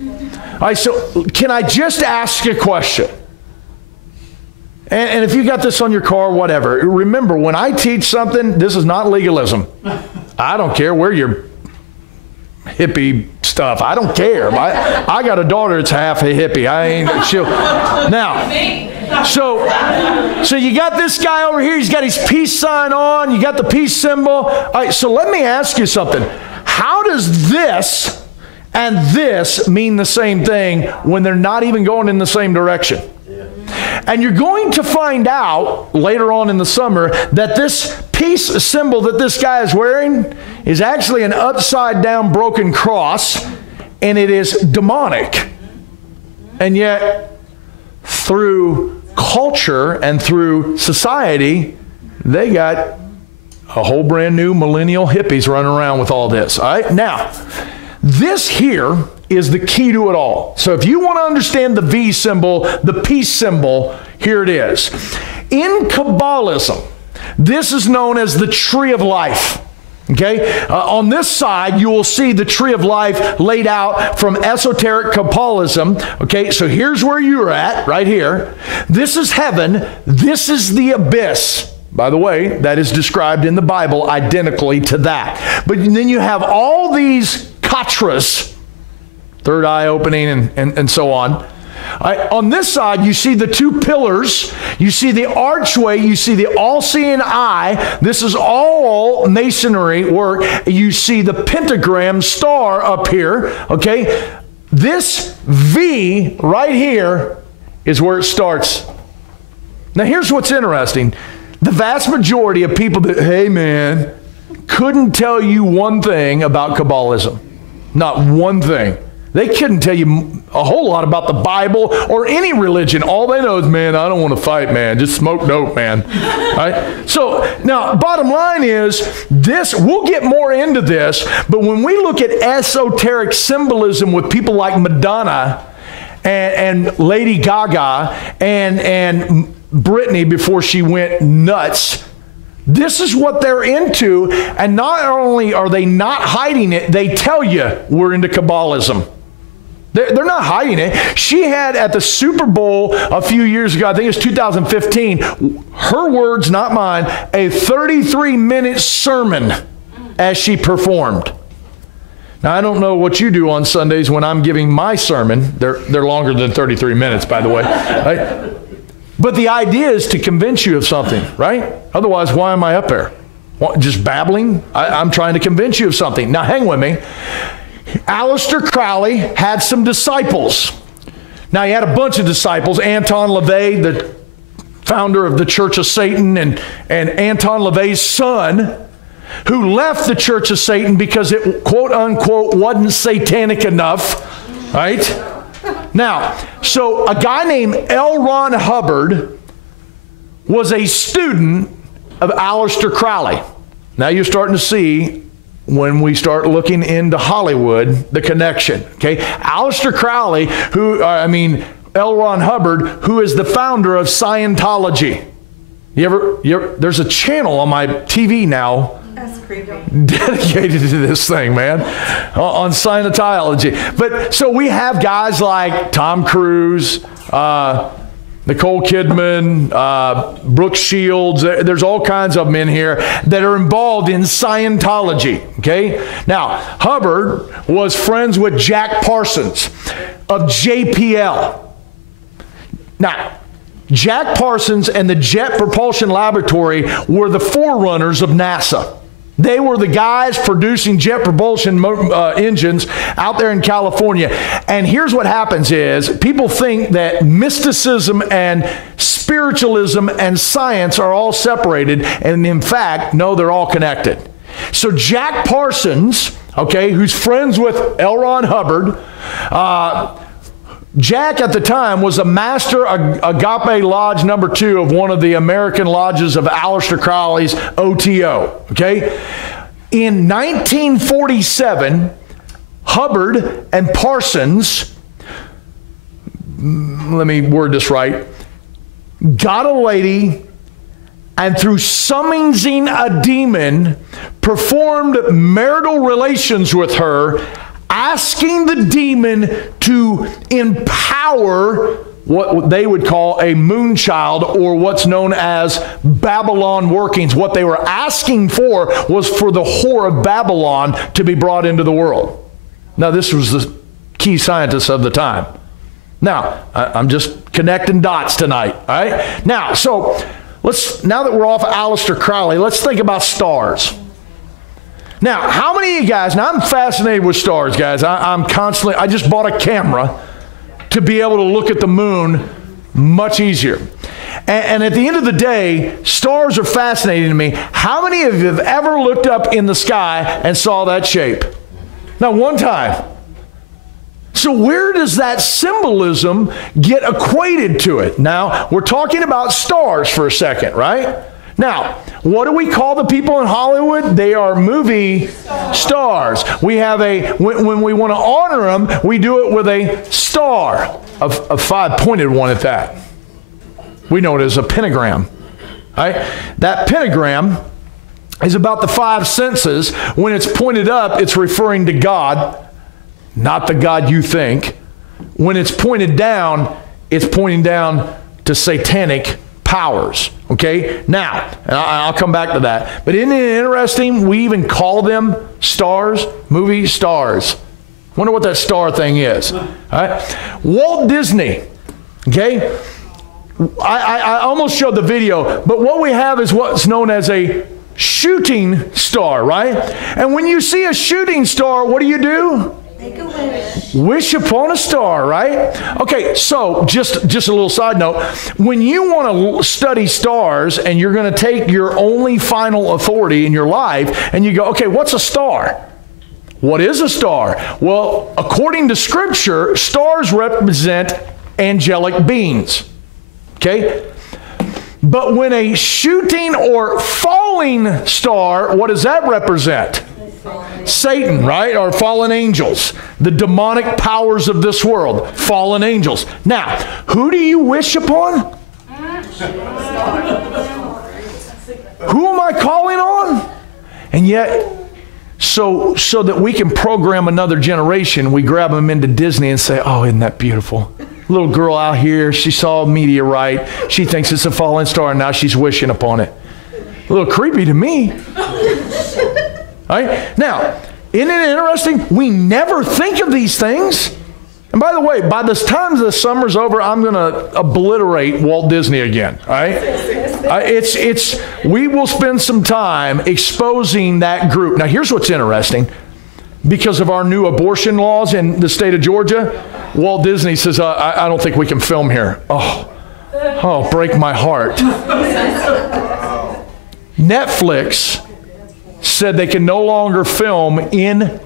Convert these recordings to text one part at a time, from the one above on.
All right, so can I just ask a question? And if you got this on your car, whatever, remember, when I teach something, this is not legalism. I don't care where your hippie stuff. I don't care. I got a daughter that's half a hippie. Now, so you got this guy over here. He's got his peace sign on. You got the peace symbol. All right, so let me ask you something. How does this and this mean the same thing when they're not even going in the same direction? And you're going to find out later on in the summer that this peace symbol that this guy is wearing is actually an upside down broken cross, and it is demonic. And yet, through culture and through society, they got a whole brand new millennial hippies running around with all this. All right? Now, this here is the key to it all. So if you want to understand the V symbol, the peace symbol, here it is. In Kabbalism, this is known as the tree of life. Okay? On this side, you will see the tree of life laid out from esoteric Kabbalism. Okay? So here's where you're at, right here. This is heaven. This is the abyss. By the way, that is described in the Bible identically to that. But then you have all these katras, third eye opening and so on. On this side, you see the two pillars. You see the archway. You see the all-seeing eye. This is all masonry work. You see the pentagram star up here. Okay? This V right here is where it starts. Now, here's what's interesting. The vast majority of people that, hey man, couldn't tell you one thing about Kabbalism. Not one thing. They couldn't tell you a whole lot about the Bible or any religion. All they know is, man, I don't want to fight, man. Just smoke dope, man. Right? So now, bottom line is this. We'll get more into this, but when we look at esoteric symbolism with people like Madonna and Lady Gaga and Britney before she went nuts, this is what they're into, and not only are they not hiding it, they tell you we're into Kabbalism. They're not hiding it. She had at the Super Bowl a few years ago, I think it was 2015, her words, not mine, a 33-minute sermon as she performed. Now, I don't know what you do on Sundays when I'm giving my sermon. They're longer than 33 minutes, by the way. Right? But the idea is to convince you of something, right? Otherwise, why am I up there? Just babbling? I'm trying to convince you of something. Now, hang with me. Aleister Crowley had some disciples. Now, he had a bunch of disciples. Anton LaVey, the founder of the Church of Satan, and Anton LaVey's son, who left the Church of Satan because it, quote unquote, wasn't satanic enough, right? Now, so a guy named L. Ron Hubbard was a student of Aleister Crowley. Now you're starting to see, when we start looking into Hollywood, the connection. Okay, Aleister Crowley, L. Ron Hubbard, who is the founder of Scientology. You ever? There's a channel on my TV now dedicated to this thing, man, on Scientology. But so we have guys like Tom Cruise, Nicole Kidman, Brooke Shields. There's all kinds of them in here that are involved in Scientology. Okay, now Hubbard was friends with Jack Parsons of JPL. Now, Jack Parsons and the Jet Propulsion Laboratory were the forerunners of NASA. They were the guys producing jet propulsion engines out there in California. And here's what happens is people think that mysticism and spiritualism and science are all separated. And in fact, no, they're all connected. So Jack Parsons, okay, who's friends with L. Ron Hubbard, Jack at the time was a master Agape Lodge number 2 of one of the American lodges of Aleister Crowley's OTO. Okay? In 1947, Hubbard and Parsons, let me word this right, got a lady and through summoning a demon, performed marital relations with her asking the demon to empower what they would call a moonchild, or what's known as Babylon workings. What they were asking for was for the whore of Babylon to be brought into the world. Now, this was the key scientists of the time. Now, I'm just connecting dots tonight, all right? Now, so now that we're off of Aleister Crowley, let's think about stars. Now, how many of you guys, now I'm fascinated with stars, guys. I just bought a camera to be able to look at the moon much easier. And at the end of the day, stars are fascinating to me. How many of you have ever looked up in the sky and saw that shape? Now, one time. So where does that symbolism get equated to it? Now, we're talking about stars for a second, right? Now, what do we call the people in Hollywood? They are movie stars. We have when we want to honor them, we do it with a star, a five-pointed one at that. We know it as a pentagram, right? That pentagram is about the five senses. When it's pointed up, it's referring to God, not the God you think. When it's pointed down, it's pointing down to satanic powers. Okay? Now, and I'll come back to that. But isn't it interesting? We even call them stars, movie stars. Wonder what that star thing is. All right? Walt Disney. Okay? I almost showed the video, but what we have is what's known as a shooting star, right? And when you see a shooting star, what do? Make a wish. Wish upon a star, right? Okay, so just a little side note. When you want to study stars and you're going to take your only final authority in your life and you go, okay, what's a star? What is a star? Well, according to Scripture, stars represent angelic beings. Okay? But when a shooting or falling star, what does that represent? Satan, right? Or fallen angels. The demonic powers of this world. Fallen angels. Now, who do you wish upon? Who am I calling on? And yet, so that we can program another generation, we grab them into Disney and say, oh, isn't that beautiful? Little girl out here, she saw a meteorite. She thinks it's a falling star, and now she's wishing upon it. A little creepy to me. Right? Now, isn't it interesting? We never think of these things. And by the way, by the time the summer's over, I'm going to obliterate Walt Disney again. Right? We will spend some time exposing that group. Now, here's what's interesting. Because of our new abortion laws in the state of Georgia, Walt Disney says, I don't think we can film here. Oh, break my heart. Netflix said they can no longer film in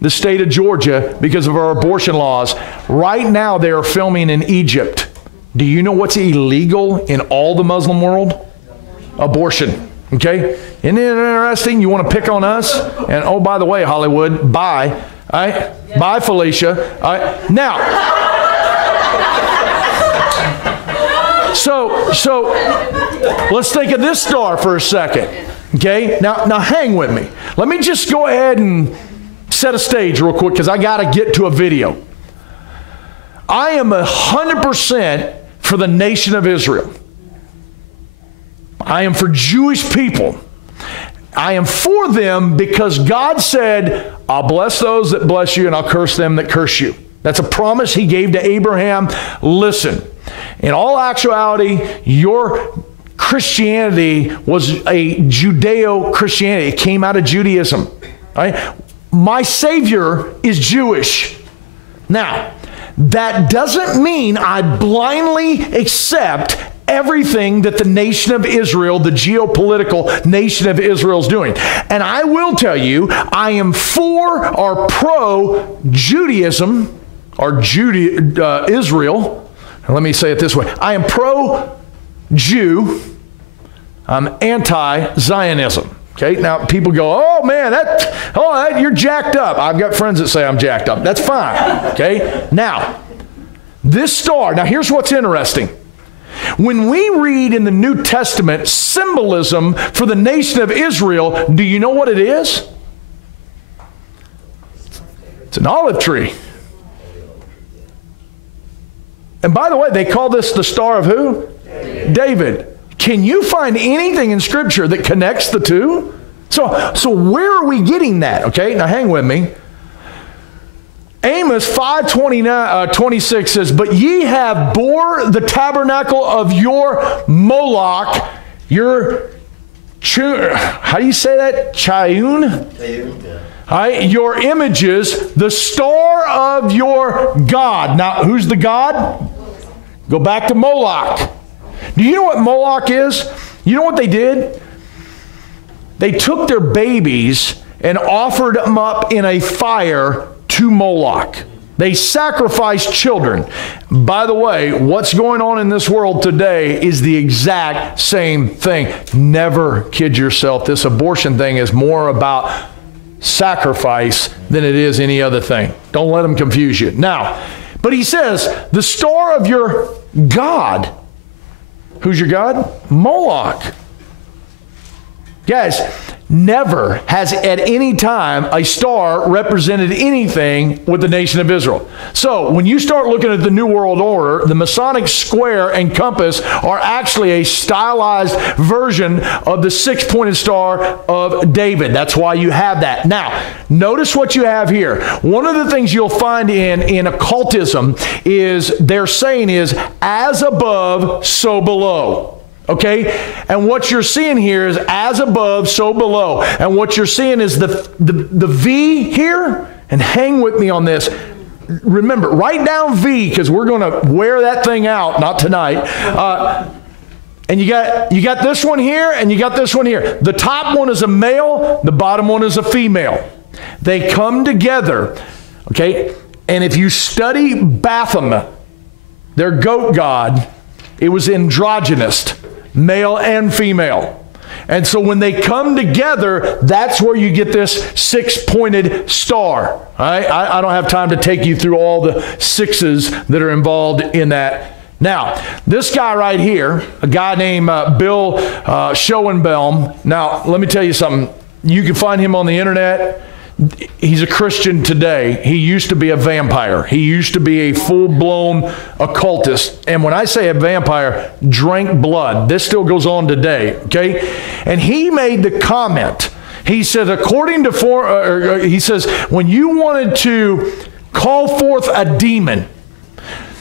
the state of Georgia because of our abortion laws. Right now, they are filming in Egypt. Do you know what's illegal in all the Muslim world? Abortion. Okay? Isn't it interesting? You want to pick on us? And oh, by the way, Hollywood, bye. All right? Yeah. Bye, Felicia. All right? Now, so let's think of this star for a second. Okay? Now hang with me. Let me just go ahead and set a stage real quick because I got to get to a video. I am 100% for the nation of Israel. I am for Jewish people. I am for them because God said, I'll bless those that bless you and I'll curse them that curse you. That's a promise he gave to Abraham. Listen, in all actuality, your Christianity was a Judeo-Christianity. It came out of Judaism. Right? My Savior is Jewish. Now, that doesn't mean I blindly accept everything that the nation of Israel, the geopolitical nation of Israel, is doing. And I will tell you, I am for or pro-Judaism, or Israel. Let me say it this way. I am pro-Jew. I'm anti-Zionism. Okay, now people go, oh man, you're jacked up. I've got friends that say I'm jacked up. That's fine. Okay, now, this star, now here's what's interesting. When we read in the New Testament symbolism for the nation of Israel, do you know what it is? It's an olive tree. And by the way, they call this the star of who? David. Can you find anything in Scripture that connects the two? So where are we getting that? Okay, now hang with me. Amos 5:26 says, but ye have bore the tabernacle of your Moloch, your, how do you say that? Chayun? Yeah. All right, your images, the star of your God. Now, who's the God? Go back to Moloch. Do you know what Moloch is? You know what they did? They took their babies and offered them up in a fire to Moloch. They sacrificed children. By the way, what's going on in this world today is the exact same thing. Never kid yourself. This abortion thing is more about sacrifice than it is any other thing. Don't let them confuse you. Now, but he says, the star of your God. Who's your God? Moloch. Guys, never has at any time a star represented anything with the nation of Israel. So when you start looking at the New World Order, the Masonic square and compass are actually a stylized version of the six-pointed star of David. That's why you have that. Now, notice what you have here. One of the things you'll find in occultism is they're saying is, as above, so below. Okay? And what you're seeing here is as above, so below. And what you're seeing is the V here, and hang with me on this. Remember, write down V, because we're going to wear that thing out, not tonight. And you got this one here, and you got this one here. The top one is a male, the bottom one is a female. They come together, okay? And if you study Baphomet, their goat god, it was androgynous. Male and female. And so when they come together, that's where you get this six-pointed star. All right? I don't have time to take you through all the sixes that are involved in that. Now, this guy right here, a guy named Bill Schoenbaum. Now, let me tell you something. You can find him on the internet. He's a Christian today. He used to be a vampire. He used to be a full-blown occultist. And when I say a vampire, drank blood. This still goes on today, okay? And he made the comment. He said, he says, when you wanted to call forth a demon,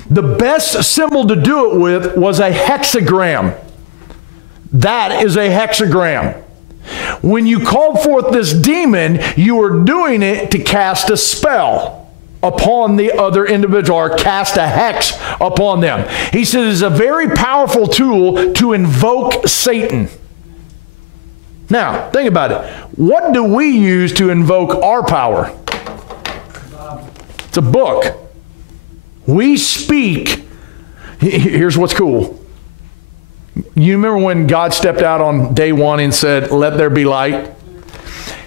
the best symbol to do it with was a hexagram. That is a hexagram. When you called forth this demon, you were doing it to cast a spell upon the other individual, or cast a hex upon them. He says it's a very powerful tool to invoke Satan. Now, think about it. What do we use to invoke our power? It's a book. We speak. Here's what's cool. You remember when God stepped out on day one and said, let there be light?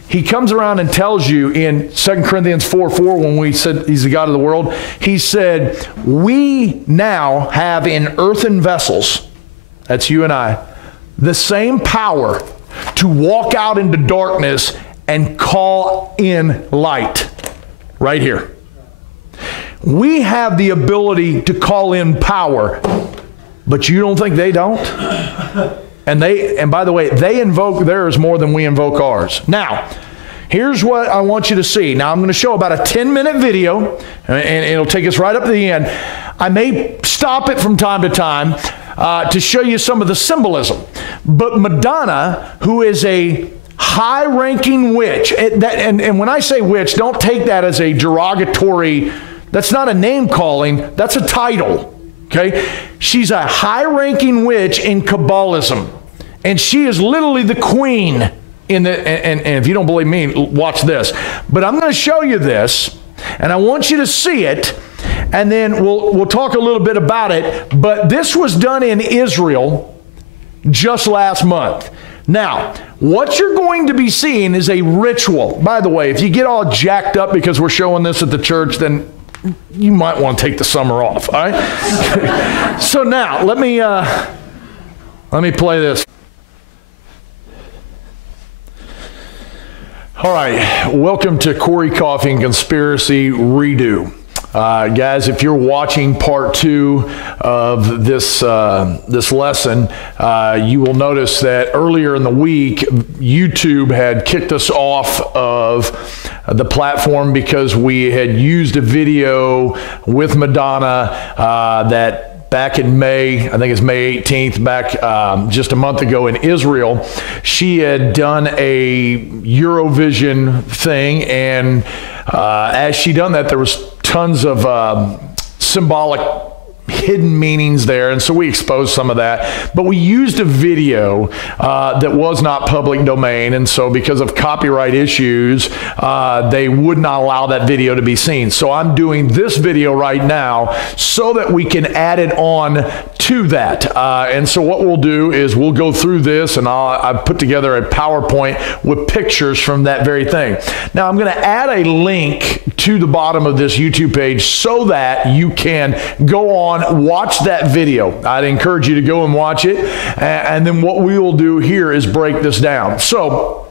He comes around and tells you in 2 Corinthians 4:4, when we said he's the God of the world, he said, we now have in earthen vessels, that's you and I, the same power to walk out into darkness and call in light. Right here. We have the ability to call in power. But you don't think they don't? And by the way, they invoke theirs more than we invoke ours. Now, here's what I want you to see. Now, I'm going to show about a 10-minute video, and it'll take us right up to the end. I may stop it from time to time to show you some of the symbolism. But Madonna, who is a high-ranking witch, and when I say witch, don't take that as a derogatory, that's not a name calling, that's a title. Okay, she's a high-ranking witch in Kabbalism, and she is literally the queen in the. And if you don't believe me, watch this. But I'm going to show you this, and I want you to see it, and then we'll talk a little bit about it. But this was done in Israel just last month. Now, what you're going to be seeing is a ritual. By the way, if you get all jacked up because we're showing this at the church, then you might want to take the summer off, all right? So now, let me play this. All right, welcome to Corey Coffee and Conspiracy Redo. Guys, if you're watching part 2 of this lesson, you will notice that earlier in the week, YouTube had kicked us off of the platform because we had used a video with Madonna that back in May, I think it's May 18th, back just a month ago in Israel. She had done a Eurovision thing, and as she done that, there was tons of symbolic hidden meanings there, and so we exposed some of that, but we used a video that was not public domain, and so because of copyright issues, they would not allow that video to be seen. So I'm doing this video right now so that we can add it on to that, and so what we'll do is we'll go through this, and I've put together a PowerPoint with pictures from that very thing. Now I'm going to add a link to the bottom of this YouTube page so that you can go on, watch that video. I'd encourage you to go and watch it, and then what we will do here is break this down. So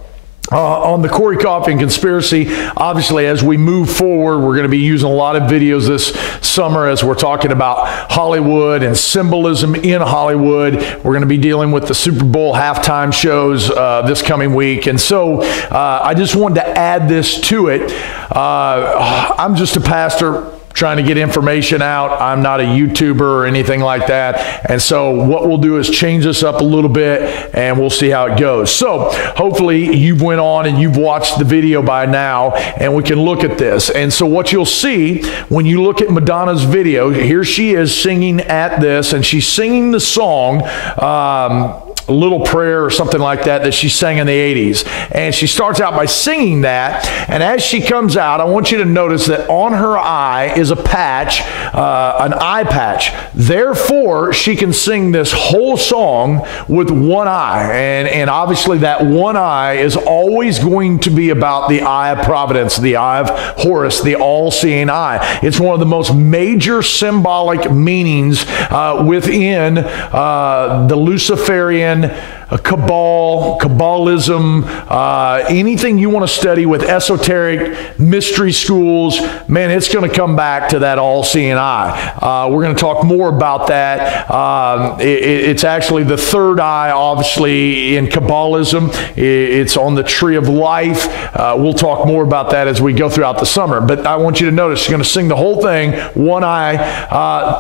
on the Corey Coffee and Conspiracy, obviously as we move forward, we're going to be using a lot of videos this summer as we're talking about Hollywood and symbolism in Hollywood. We're going to be dealing with the Super Bowl halftime shows this coming week, and so I just wanted to add this to it. I'm just a pastor trying to get information out. I'm not a YouTuber or anything like that. And so what we'll do is change this up a little bit, and we'll see how it goes. So hopefully you've went on and you've watched the video by now, and we can look at this. And so what you'll see when you look at Madonna's video, here she is singing at this, and she's singing the song, A Little Prayer or something like that she sang in the 80s. And she starts out by singing that, and as she comes out, I want you to notice that on her eye is a patch, an eye patch. Therefore, she can sing this whole song with one eye, and obviously that one eye is always going to be about the eye of providence, the eye of Horus, the all-seeing eye. It's one of the most major symbolic meanings within the Luciferian Kabbalism, anything you want to study with esoteric mystery schools, man, it's going to come back to that all-seeing eye. We're going to talk more about that. It's actually the third eye, obviously, in Kabbalism. It's on the tree of life. We'll talk more about that as we go throughout the summer. But I want you to notice she's going to sing the whole thing, one eye,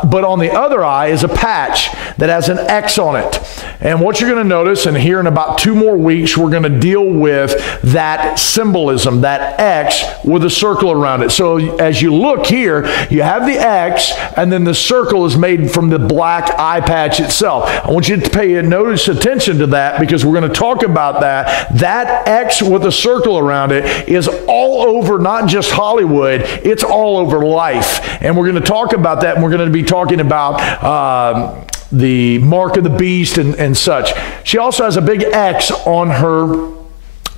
but on the other eye is a patch that has an X on it. And what you're going to notice, and here in about 2 more weeks, we're going to deal with that symbolism, that X with a circle around it. So as you look here, you have the X, and then the circle is made from the black eye patch itself. I want you to pay attention to that, because we're going to talk about that. That X with a circle around it is all over, not just Hollywood, it's all over life. And we're going to talk about that, and we're going to be talking about the mark of the beast and such. She also has a big X on her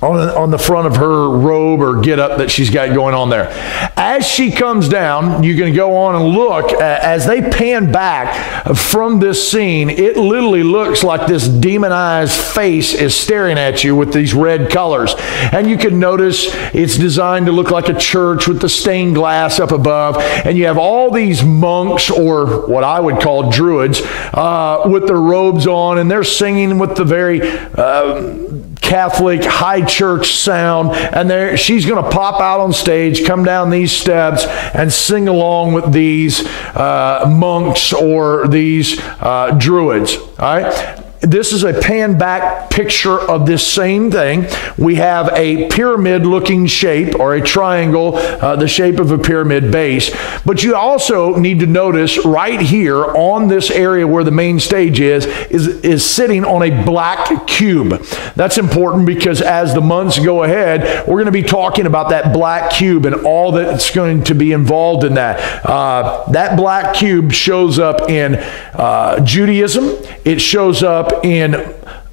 on the front of her robe or get-up that she's got going on there. As she comes down, you can go on and look. As they pan back from this scene, it literally looks like this demonized face is staring at you with these red colors. And you can notice it's designed to look like a church with the stained glass up above. And you have all these monks, or what I would call druids, with their robes on, and they're singing with the very Catholic high church sound, and she's going to pop out on stage, come down these steps, and sing along with these monks or these druids. All right. This is a pan back picture of this same thing. We have a pyramid looking shape, or a triangle, the shape of a pyramid base. But you also need to notice right here on this area where the main stage is sitting on a black cube. That's important because as the months go ahead, we're going to be talking about that black cube and all that's going to be involved in that. That black cube shows up in Judaism. It shows up in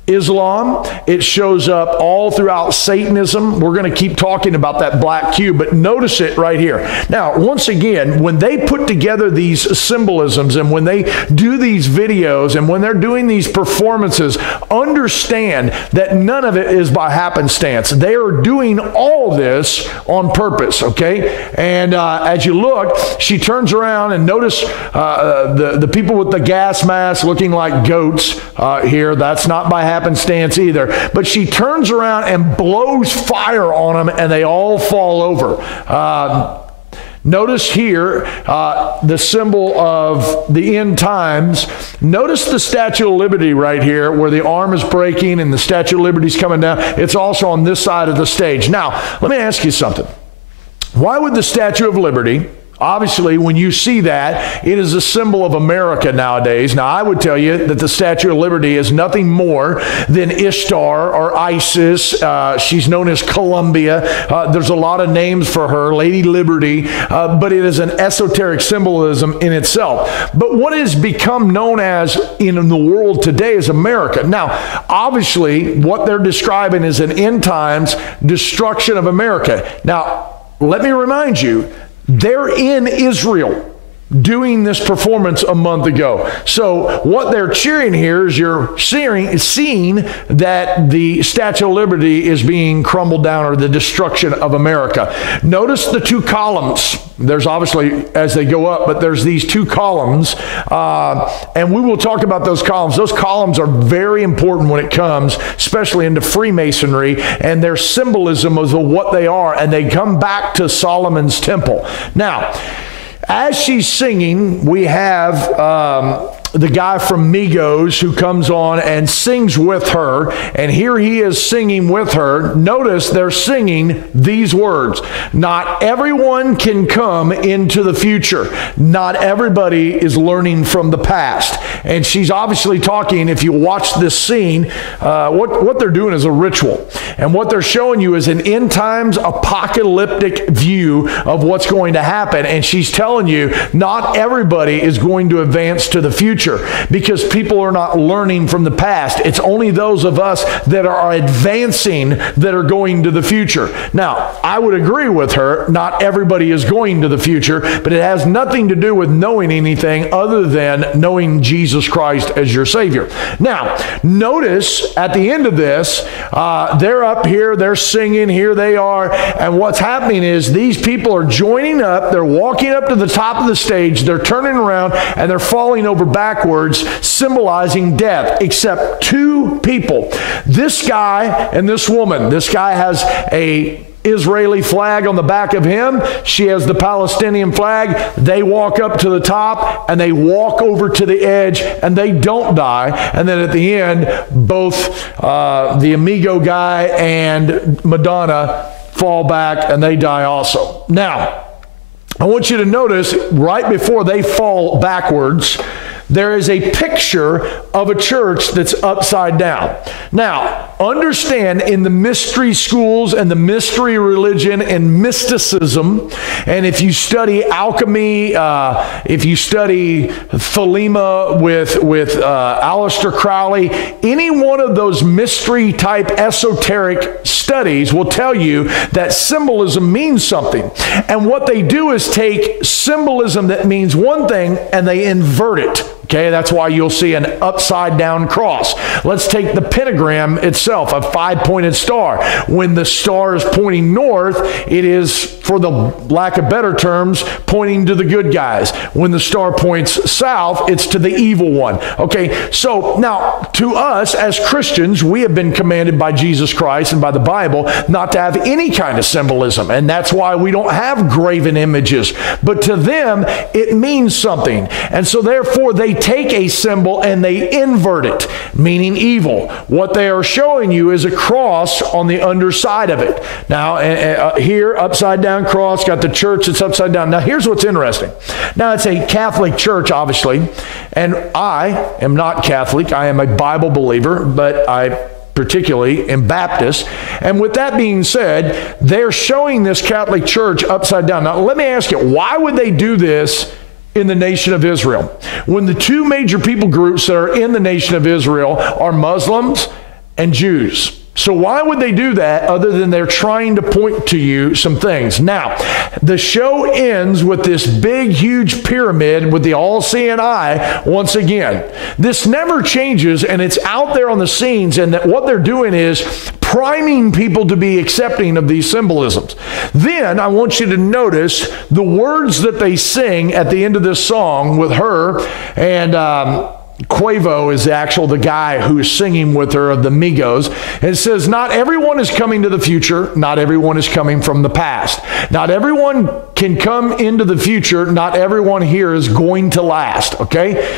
Islam. It shows up all throughout Satanism. We're going to keep talking about that black cube, but notice it right here. Now, once again, when they put together these symbolisms and when they do these videos and when they're doing these performances, understand that none of it is by happenstance. They are doing all this on purpose, okay? And as you look, she turns around and notice the people with the gas mask looking like goats here. That's not by happenstance either. But she turns around and blows fire on them, and they all fall over. Notice here the symbol of the end times. Notice the Statue of Liberty right here where the arm is breaking and the Statue of Liberty is coming down. It's also on this side of the stage. Now, let me ask you something. Why would the Statue of Liberty, obviously, when you see that, it is a symbol of America nowadays. Now, I would tell you that the Statue of Liberty is nothing more than Ishtar or Isis. She's known as Columbia. There's a lot of names for her, Lady Liberty, but it is an esoteric symbolism in itself. But what has become known as in the world today is America. Now, obviously, what they're describing is an end times destruction of America. Now, let me remind you, they're in Israel doing this performance a month ago. So what they're cheering here is you're seeing that the Statue of Liberty is being crumbled down, or the destruction of America. Notice the two columns. There's obviously, as they go up, but there's these two columns. And we will talk about those columns. Those columns are very important when it comes, especially into Freemasonry and their symbolism of what they are. And they come back to Solomon's temple. Now, as she's singing, we have the guy from Migos who comes on and sings with her. And here he is singing with her. Notice they're singing these words. Not everyone can come into the future. Not everybody is learning from the past. And she's obviously talking, if you watch this scene, what they're doing is a ritual. And what they're showing you is an end times apocalyptic view of what's going to happen. And she's telling you, not everybody is going to advance to the future, because people are not learning from the past. It's only those of us that are advancing that are going to the future. Now, I would agree with her. Not everybody is going to the future, but it has nothing to do with knowing anything other than knowing Jesus Christ as your Savior. Now, notice at the end of this, they're up here, they're singing, here they are, and what's happening is these people are joining up, they're walking up to the top of the stage, they're turning around, and they're falling over backwards, symbolizing death, except two people. This guy and this woman. This guy has a Israeli flag on the back of him. She has the Palestinian flag. They walk up to the top and they walk over to the edge and they don't die. And then at the end, both the Amigo guy and Madonna fall back and they die also. Now, I want you to notice right before they fall backwards, there is a picture of a church that's upside down. Now, understand, in the mystery schools and the mystery religion and mysticism, and if you study alchemy, if you study Thelema with Aleister Crowley, any one of those mystery type esoteric studies will tell you that symbolism means something. And what they do is take symbolism that means one thing and they invert it. Okay, that's why you'll see an upside down cross. Let's take the pentagram itself, a 5-pointed star. When the star is pointing north, it is, for the lack of better terms, pointing to the good guys. When the star points south, it's to the evil one. Okay, so now to us as Christians, we have been commanded by Jesus Christ and by the Bible not to have any kind of symbolism. And that's why we don't have graven images. But to them, it means something. And so therefore, they take a symbol and they invert it, meaning evil. What they are showing you is a cross on the underside of it. Now, here, upside down cross, got the church that's upside down. Now, here's what's interesting. Now, it's a Catholic church, obviously, and I am not Catholic. I am a Bible believer, but I particularly am Baptist. And with that being said, they're showing this Catholic church upside down. Now, let me ask you, why would they do this in the nation of Israel, when the two major people groups that are in the nation of Israel are Muslims and Jews. So why would they do that other than they're trying to point to you some things? Now, the show ends with this big, huge pyramid with the all-seeing eye once again. This never changes, and it's out there on the scenes, and that what they're doing is priming people to be accepting of these symbolisms. Then I want you to notice the words that they sing at the end of this song with her, and Quavo is the guy who is singing with her of the Migos. And it says, not everyone is coming to the future. Not everyone is coming from the past. Not everyone can come into the future. Not everyone here is going to last. Okay?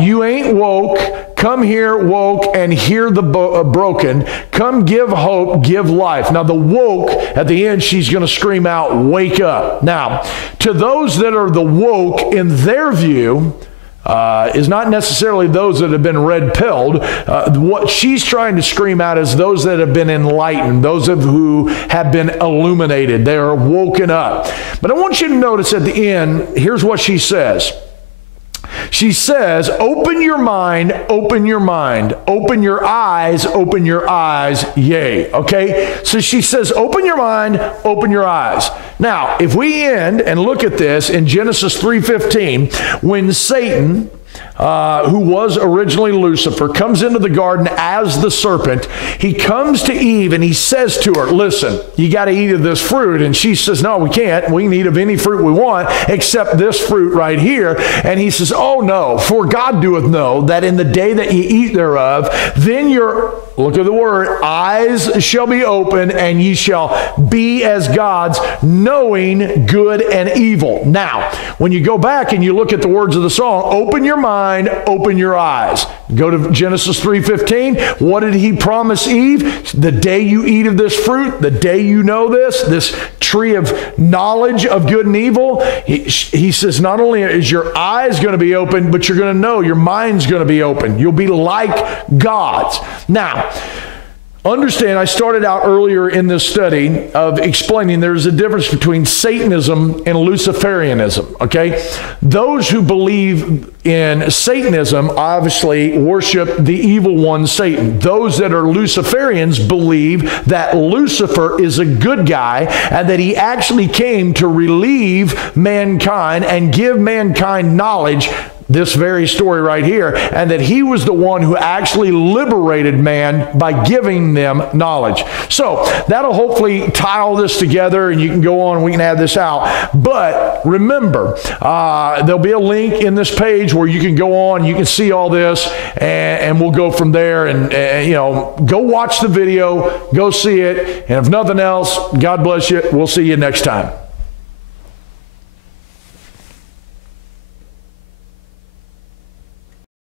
You ain't woke. Come here woke and hear the broken. Come give hope, give life. Now the woke, at the end, she's going to scream out, wake up. Now, to those that are the woke in their view, is not necessarily those that have been red-pilled. What she's trying to scream out is those that have been enlightened, those who have been illuminated. They are woken up. But I want you to notice at the end, here's what she says. She says, open your mind, open your mind, open your eyes, yea. Okay? So she says, open your mind, open your eyes. Now, if we end and look at this in Genesis 3:15, when Satan, who was originally Lucifer, comes into the garden as the serpent, he comes to Eve and he says to her, listen, you got to eat of this fruit. And she says, no, we can't. We can eat of any fruit we want except this fruit right here. And he says, oh no, for God doeth know that in the day that ye eat thereof, then your, look at the word, eyes shall be open and ye shall be as gods, knowing good and evil. Now, when you go back and you look at the words of the song, open your mind, open your eyes. Go to Genesis 3:15. What did he promise Eve? The day you eat of this fruit, the day you know this tree of knowledge of good and evil, he says not only is your eyes going to be open, but you're going to know, your mind's going to be open. You'll be like gods. Now, understand, I started out earlier in this study of explaining there's a difference between Satanism and Luciferianism, okay? Those who believe in Satanism obviously worship the evil one, Satan. Those that are Luciferians believe that Lucifer is a good guy and that he actually came to relieve mankind and give mankind knowledge, this very story right here, and that he was the one who actually liberated man by giving them knowledge. So that'll hopefully tie all this together, and you can go on and we can add this out. But remember, there'll be a link in this page where you can go on, you can see all this, and we'll go from there. And go watch the video, go see it, and if nothing else, God bless you. We'll see you next time.